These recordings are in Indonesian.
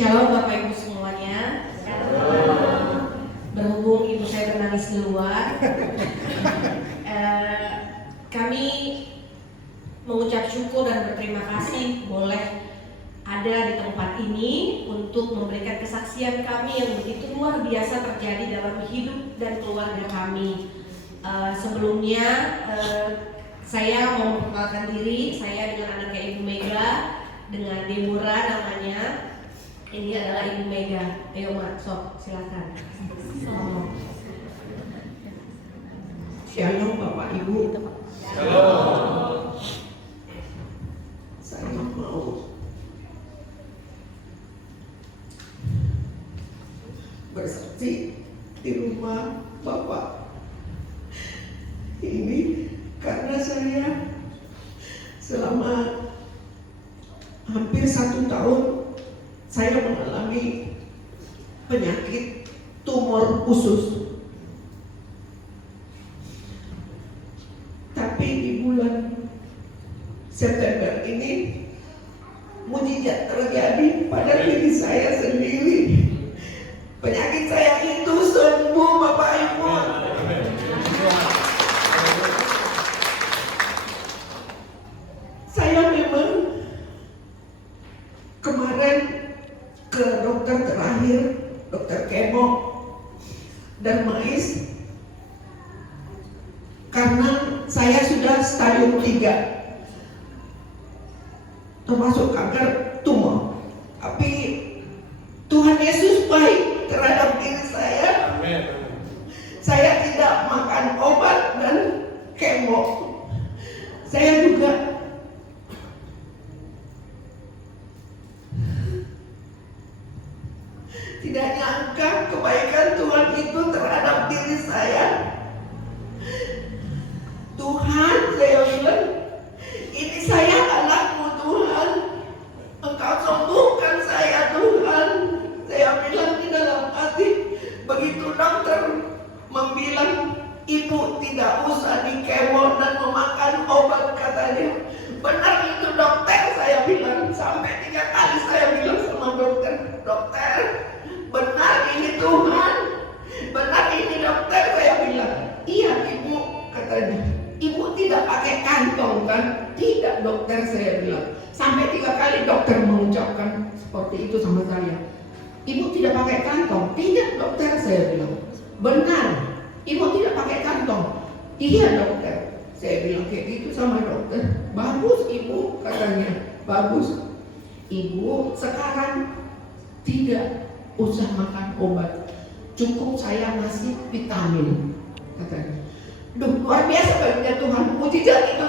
Shalom Bapak Ibu semuanya. Berhubung ibu saya bernangis di luar, kami mengucap syukur dan berterima kasih boleh ada di tempat ini untuk memberikan kesaksian kami yang begitu luar biasa terjadi dalam hidup dan keluarga kami. Sebelumnya saya mau memperkenalkan diri, saya dengan anaknya Ibu Mega, dengan Deborah namanya. Ini adalah Ibu Mega. Ayo Mak, sok silakan. Shalom Bapak Ibu. Shalom. Saya mau bersaksi di rumah Bapak ini karena saya selama hampir 1 tahun saya mengalami penyakit tumor usus. Tapi di bulan September ini mujizat terjadi pada diri saya sendiri. Penyakit saya itu sembuh, Bapak Ibu. Saya memang kemarin ke dokter terakhir, dokter kemo dan mais, karena saya sudah stadium 3 termasuk kanker tumor. Tapi Tuhan Yesus baik terhadap diri saya. Amin. Saya tidak makan obat dan kemo. Saya juga tidak nyangka kebaikan Tuhan itu terhadap diri saya. Tuhan, saya bilang, ini saya anakmu Tuhan. Engkau sembuhkan saya Tuhan. Saya bilang di dalam hati. Begitu dokter membilang ibu tidak usah di kemo dan memakan obat, katanya. Benar itu dokter, saya bilang. Sampai 3 kali saya bilang sama dokter, dokter, benar ini Tuhan, benar ini dokter, saya bilang. Iya ibu, katanya. Ibu tidak pakai kantong kan? Tidak dokter, saya bilang. Sampai 3 kali dokter mengucapkan seperti itu sama saya. Ibu tidak pakai kantong? Tidak dokter, saya bilang. Benar, ibu tidak pakai kantong? Iya dokter, saya bilang kayak gitu sama dokter. Bagus ibu, katanya. Bagus. Ibu sekarang tidak usah makan obat, cukup saya ngasih vitamin, katanya. Duh, luar biasa baiknya Tuhan. Mujizat itu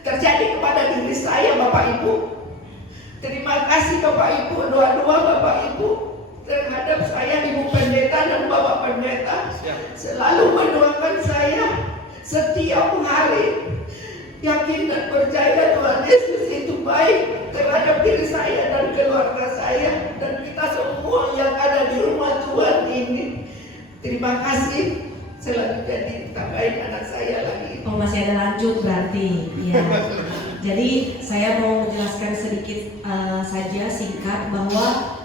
terjadi kepada diri saya, Bapak Ibu. Terima kasih Bapak Ibu, doa-doa Bapak Ibu terhadap saya, Ibu Pendeta dan Bapak Pendeta. Selalu mendoakan saya setiap hari. Yakin dan percaya Tuhan Yesus itu baik terhadap diri saya dan keluarga saya dan kita semua yang ada di rumah Tuhan ini. Terima kasih. Selanjutnya ditambahin anak saya lagi. Oh, masih ada lanjut berarti. Ya. Jadi saya mau menjelaskan sedikit saja singkat bahwa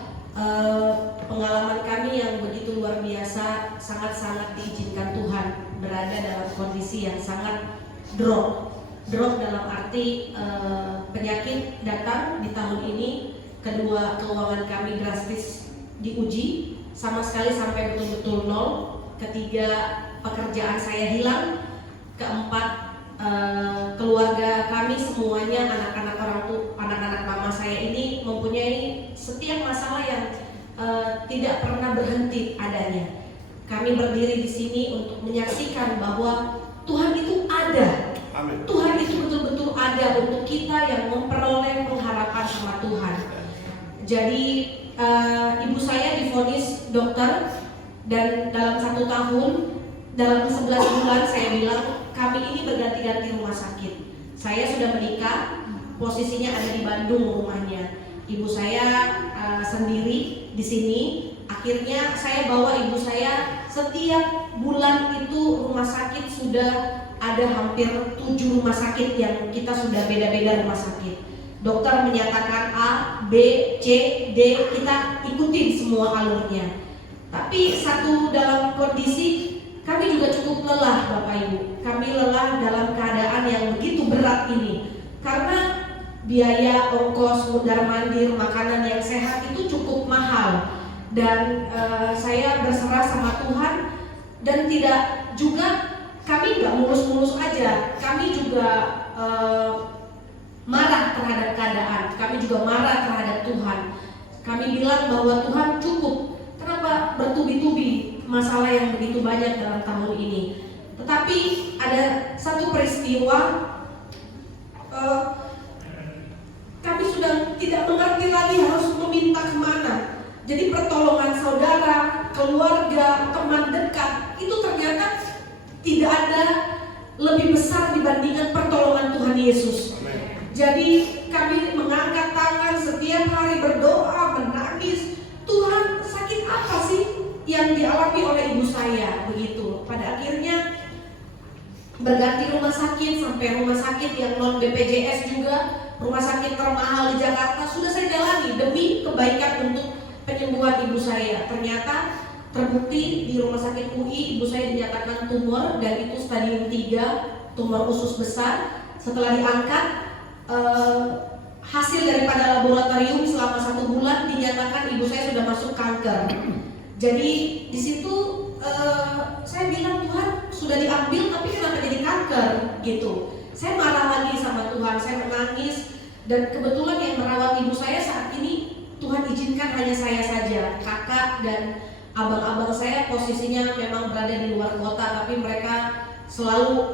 pengalaman kami yang begitu luar biasa, sangat-sangat diizinkan Tuhan berada dalam kondisi yang sangat drop dalam arti penyakit datang di tahun ini. Kedua, keuangan kami drastis diuji sama sekali sampai betul-betul nol. Ketiga, pekerjaan saya hilang. Keempat, keluarga kami semuanya, anak-anak mama saya ini mempunyai setiap masalah yang tidak pernah berhenti adanya. Kami berdiri di sini untuk menyaksikan bahwa Tuhan itu ada. Amin. Tuhan itu betul-betul ada untuk kita yang memperoleh pengharapan sama Tuhan. Jadi ibu saya divonis dokter dan dalam 1 tahun, dalam 11 bulan saya bilang kami ini berganti-ganti rumah sakit. Saya sudah menikah, posisinya ada di Bandung rumahnya. Ibu saya sendiri di sini. Akhirnya saya bawa ibu saya setiap bulan itu rumah sakit. Sudah ada hampir 7 rumah sakit yang kita sudah beda-beda rumah sakit. Dokter menyatakan A, B, C, D, kita ikutin semua alurnya. Tapi satu dalam kondisi kami juga cukup lelah Bapak Ibu. Kami lelah dalam keadaan yang begitu berat ini. Karena biaya ongkos mundar-mandir makanan yang sehat itu cukup mahal. Dan saya berserah sama Tuhan. Dan tidak juga, kami nggak mulus-mulus aja. Kami juga marah terhadap keadaan, kami juga marah terhadap Tuhan. Kami bilang bahwa Tuhan cukup. Kenapa bertubi-tubi masalah yang begitu banyak dalam tahun ini? Tetapi ada satu peristiwa, kami sudah tidak mengerti lagi harus meminta kemana. Jadi pertolongan saudara, keluarga, teman dekat itu ternyata tidak ada lebih besar dibandingkan pertolongan Tuhan Yesus. Jadi kami mengangkat tangan setiap hari berdoa, menangis. Tuhan, sakit apa sih yang dialami oleh ibu saya begitu? Pada akhirnya berganti rumah sakit sampai rumah sakit yang non BPJS juga, rumah sakit termahal di Jakarta sudah saya jalani demi kebaikan untuk penyembuhan ibu saya. Ternyata terbukti di rumah sakit UI ibu saya dinyatakan tumor dan itu stadium 3, tumor usus besar. Setelah diangkat hasil daripada laboratorium selama 1 bulan dinyatakan ibu saya sudah masuk kanker. Jadi di situ saya bilang, Tuhan sudah diambil tapi kenapa jadi kanker gitu. Saya marah lagi sama Tuhan, saya menangis. Dan kebetulan yang merawat ibu saya saat ini Tuhan izinkan hanya saya saja. Kakak dan abang-abang saya posisinya memang berada di luar kota, tapi mereka selalu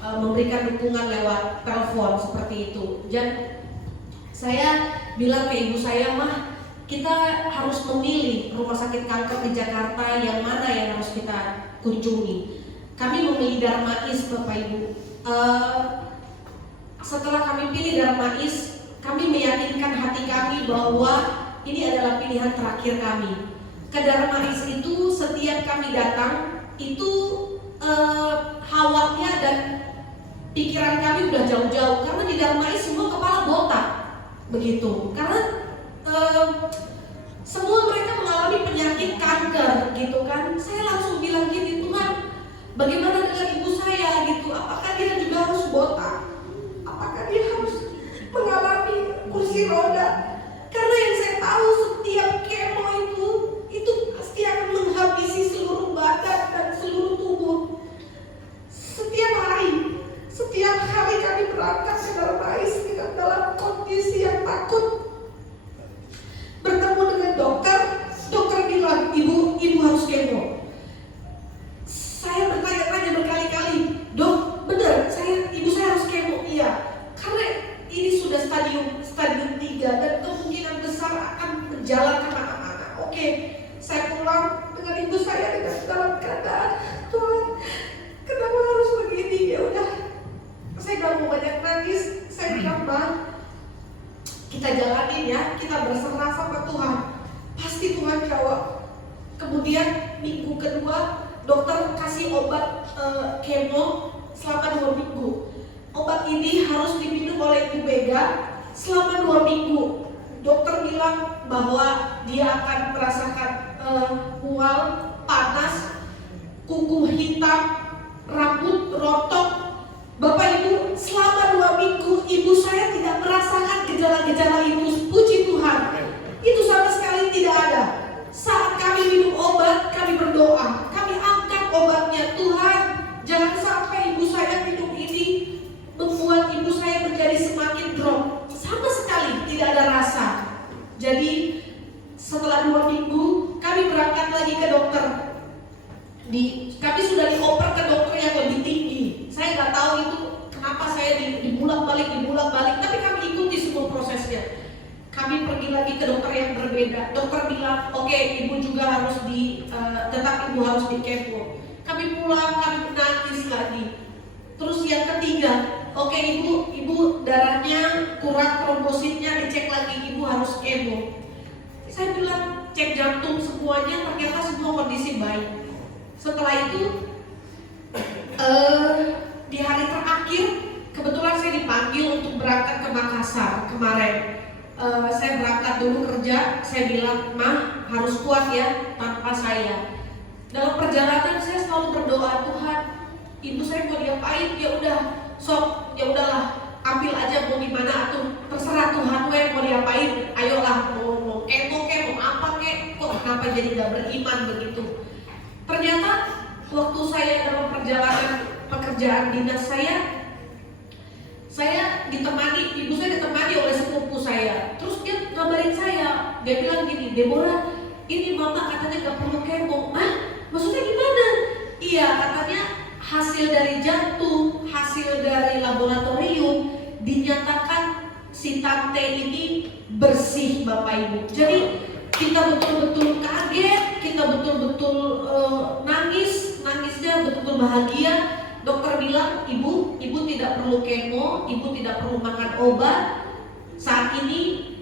memberikan dukungan lewat telepon seperti itu. Dan saya bilang ke ibu saya, Mah, kita harus memilih rumah sakit kanker di Jakarta yang mana yang harus kita kunjungi. Kami memilih Darmais, Bapak Ibu. Setelah kami pilih Darmais, kami meyakinkan hati kami bahwa ini adalah pilihan terakhir kami. Ke Darmais itu setiap kami datang itu hawanya dan pikiran kami udah jauh-jauh, karena di Darmais semua kepala botak begitu. Karena semua mereka mengalami penyakit kanker gitu kan. Saya langsung bilang gini, Tuhan, bagaimana dengan ibu saya gitu? Apakah dia juga harus botak? Apakah dia harus mengalami kursi roda? Karena yang saya tahu setiap kemo itu pasti akan menghabisi seluruh badan dan seluruh tubuh. Setiap hari kami berangkat ke Darmais dengan dalam kondisi yang takut. Bertemu dengan dokter bilang ibu harus kemo. Saya bertanya-tanya berkali-kali, dok, benar ibu saya harus kemo? Iya, karena ini sudah stadium 3 dan kemungkinan besar akan berjalan kemana-mana. Oke, saya pulang dengan ibu saya dengan dalam keadaan, Tuhan, kenapa harus begini? Ya udah, saya gak mau banyak nangis. Saya bilang, Bang, kita jalanin ya, kita berserah sama Tuhan, pasti Tuhan jawab. Kemudian minggu kedua dokter kasih obat kemo selama 2 minggu. Obat ini harus diminum oleh Ibu Bega selama 2 minggu. Dokter bilang bahwa dia akan merasakan mual, panas, kuku hitam, rambut rontok. Bapak Ibu, selama 2 minggu ibu saya tidak merasakan gejala-gejala itu. Puji Tuhan, itu sama sekali tidak ada. Saat kami minum obat, kami berdoa, kami angkat obatnya. Tuhan, jangan sampai ibu saya minum ini membuat ibu saya menjadi semakin drop. Sama sekali tidak ada rasa. Jadi setelah 2 minggu kami berangkat lagi ke dokter. Kami sudah dioper ke dokter yang lebih tinggi. Saya nggak tahu itu kenapa saya dibulak-balik, tapi kami ikuti semua prosesnya. Kami pergi lagi ke dokter yang berbeda. Dokter bilang, oke, ibu juga harus tetap ibu harus di kemo. Kami pulang, kami menangis lagi. Terus yang ketiga, oke, ibu darahnya kurang, trombositnya dicek lagi, ibu harus kemo. Saya bilang cek jantung semuanya, ternyata semua kondisi baik. Setelah itu di hari terakhir kebetulan saya dipanggil untuk berangkat ke Makassar kemarin. Saya berangkat dulu kerja, saya bilang, "Mah, harus kuat ya tanpa saya." Dalam perjalanan saya selalu berdoa, "Tuhan, ibu saya mau diapain? Ya udah, sok, ya udahlah, ambil aja mau gimana atuh, terserah Tuhan we mau diapain, ayolah mau kemo mau apa kek." Kok kenapa jadi gak beriman begitu? Ternyata waktu saya dalam perjalanan pekerjaan dinas saya ditemani, ibu saya ditemani oleh sepupu saya. Terus dia ngabarin saya, dia bilang gini, "Deborah, ini mama katanya gak perlu kemo." "Hah? Maksudnya gimana?" "Iya, katanya hasil dari jantung, hasil dari laboratorium dinyatakan si tante ini bersih, Bapak Ibu." Jadi kita betul-betul kaget, kita betul-betul nangisnya betul-betul bahagia. Dokter bilang, ibu tidak perlu kemo, ibu tidak perlu makan obat. Saat ini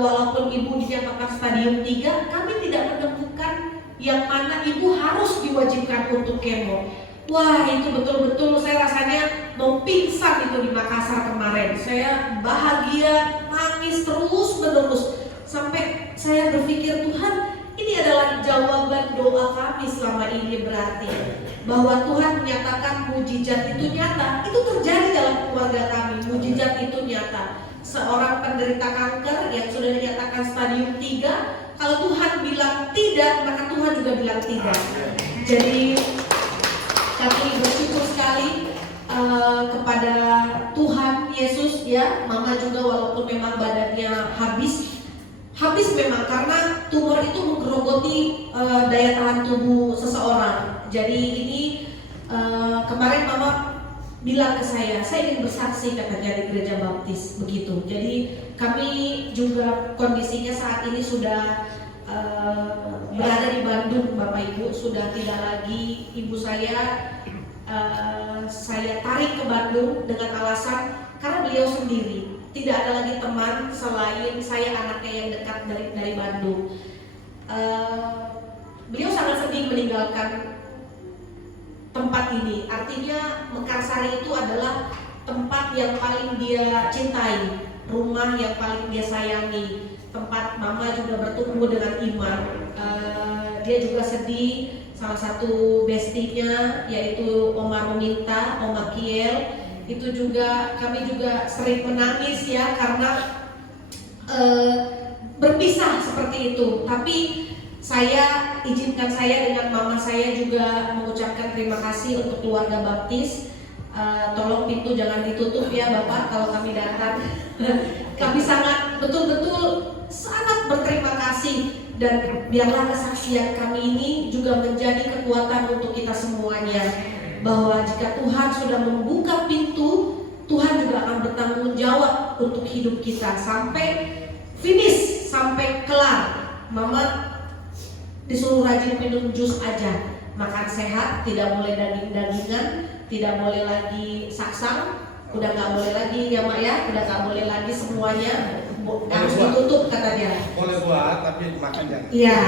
walaupun ibu dinyatakan stadium 3, kami tidak menemukan yang mana ibu harus diwajibkan untuk kemo. Wah, itu betul-betul saya rasanya mau pingsan itu di Makassar kemarin. Saya bahagia, nangis terus-menerus sampai saya berpikir, Tuhan, ini adalah jawaban doa kami selama ini, berarti bahwa Tuhan menyatakan mujizat itu nyata. Itu terjadi dalam keluarga kami, mujizat itu nyata. Seorang penderita kanker yang sudah dinyatakan stadium 3, kalau Tuhan bilang tidak, maka Tuhan juga bilang tidak. Jadi kami bersyukur sekali kepada Tuhan Yesus ya. Mama juga walaupun memang badannya habis memang karena tumor itu menggerogoti daya tahan tubuh seseorang. Jadi ini kemarin mama bilang ke saya ingin bersaksi katanya di gereja baptis begitu. Jadi kami juga kondisinya saat ini sudah berada di Bandung, Bapak Ibu. Sudah tidak lagi ibu saya tarik ke Bandung dengan alasan karena beliau sendiri. Tidak ada lagi teman selain saya, anaknya yang dekat dari Bandung. Beliau sangat sedih meninggalkan tempat ini. Artinya Mekarsari itu adalah tempat yang paling dia cintai, rumah yang paling dia sayangi, tempat mama juga bertumbuh dengan iman. Dia juga sedih, salah satu bestinya yaitu Oma Rominta, Oma Kiel. Itu juga kami juga sering menangis ya karena berpisah seperti itu. Tapi izinkan saya dengan mama saya juga mengucapkan terima kasih untuk keluarga baptis. Tolong pintu jangan ditutup ya Bapak kalau kami datang. Kami sangat betul-betul sangat berterima kasih, dan biarlah kesaksian kami ini juga menjadi kekuatan untuk kita semuanya, bahwa jika Tuhan sudah membuka pintu, Tuhan juga akan bertanggung jawab untuk hidup kita sampai finish, sampai kelar. Mama disuruh rajin minum jus aja, makan sehat, tidak boleh daging-dagingan, tidak boleh lagi saksang, udah nggak boleh lagi ya Mak ya, udah nggak boleh lagi semuanya, harus ditutup katanya. Boleh buat tapi makan jangan. Iya,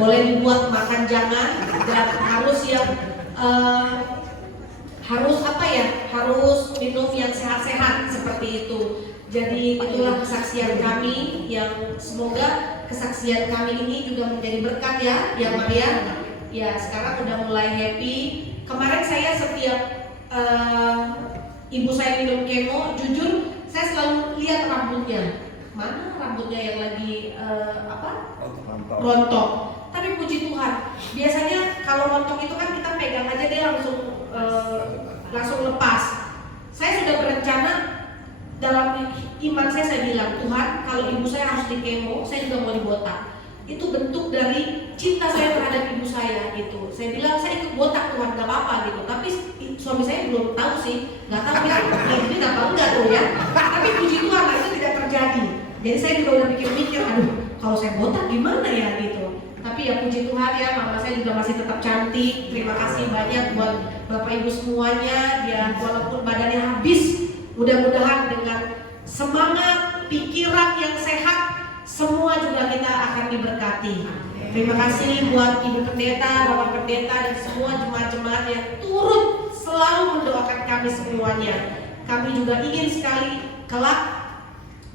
boleh dibuat, makan jangan, dan harus yang harus minum yang sehat-sehat seperti itu. Jadi itulah kesaksian kami, yang semoga kesaksian kami ini juga menjadi berkat ya Maria. Ya sekarang udah mulai happy. Kemarin saya setiap ibu saya minum kemo, jujur saya selalu lihat rambutnya. Mana rambutnya yang lagi rontok. Tapi puji Tuhan, biasanya kalau rontok itu kan kita pegang aja dia langsung lepas. Saya sudah berencana dalam iman saya bilang, Tuhan kalau ibu saya harus di kemo, saya juga mau dibotak. Itu bentuk dari cinta saya terhadap ibu saya gitu. Saya bilang saya ikut botak Tuhan, gak apa-apa gitu. Tapi suami saya belum tahu sih, nggak tahu ya, jadi nggak tahu nggak tuh ya. Tapi puji Tuhan itu tidak terjadi. Jadi saya juga udah mikir-mikir, aduh kalau saya botak gimana ya gitu. Tapi ya puji Tuhan ya, mama saya juga masih tetap cantik. Terima kasih banyak buat Bapak Ibu semuanya. Ya walaupun badannya habis, mudah-mudahan dengan semangat, pikiran yang sehat, semua juga kita akan diberkati. Terima kasih buat Ibu Pendeta, Bapak Pendeta, dan semua jemaat-jemaat yang turut selalu mendoakan kami semuanya. Kami juga ingin sekali kelak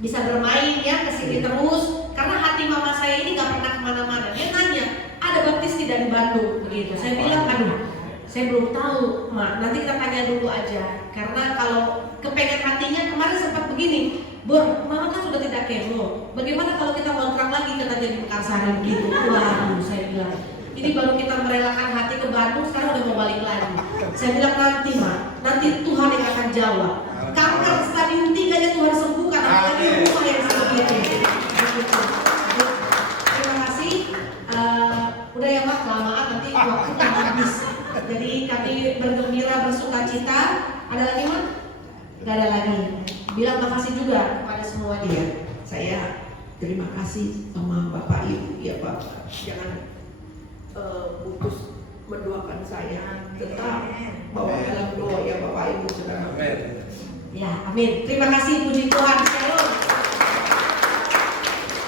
bisa bermain ya kesini terus, karena hati mama saya ini nggak pernah kemana-mana. Dia nanya, ada baptis tidak di Bandung begitu. Saya bilang, aduh, saya belum tahu, Mak. Nanti kita tanya dulu aja. Karena kalau kepengen hatinya kemarin sempat begini, Bor, mama kan sudah tidak kemo. Bagaimana kalau kita ngontrak lagi ke nanti di Mekarsari begitu? Waduh, saya bilang, ini baru kita merelakan hati ke Bandung, sekarang udah mau balik lagi. Saya bilang nanti, Mak, nanti Tuhan yang akan jawab. Kanker stadium 3 nya Tuhan sembuhkan, apalagi rumah yang seperti itu. Terima kasih. Udah ya Pak, kelamaan nanti waktu tak habis. Jadi kami bergembira, bersuka cita. Ada lagi Mak? Gak ada lagi. Bilang makasih juga kepada semuanya. Iya, saya terima kasih sama Bapak Ibu ya Pak. Jangan putus mendoakan saya, tetap bawa dalam doa ya Bapak Ibu saudara. Amin. Ya, amin. Terima kasih, puji Tuhan.